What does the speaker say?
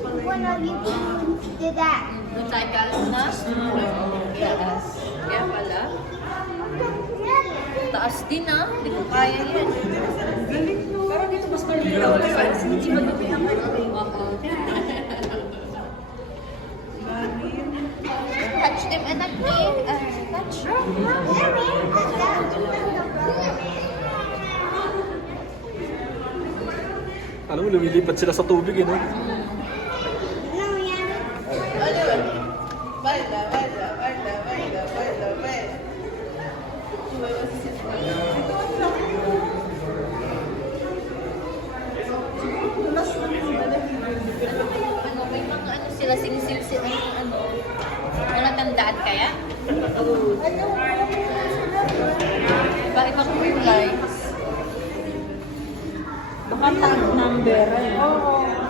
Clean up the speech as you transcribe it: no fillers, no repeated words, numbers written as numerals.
One of you did that. Matagal na? Yes. Kaya pala. Taas din ah. Hindi ko kaya yan. Pero dito mas malinaw. Hindi madumi ang ating. Touch them, anak ni. Touch. Alam mo, lumilipat sila sa tubig, eh, no? Baila, baila, baila, baila, baila, baila. Ano, may mga ano sila, sinisilsil, ano, wala tandaan kaya? Iba-ibang kulay. Baka tag number. Oo.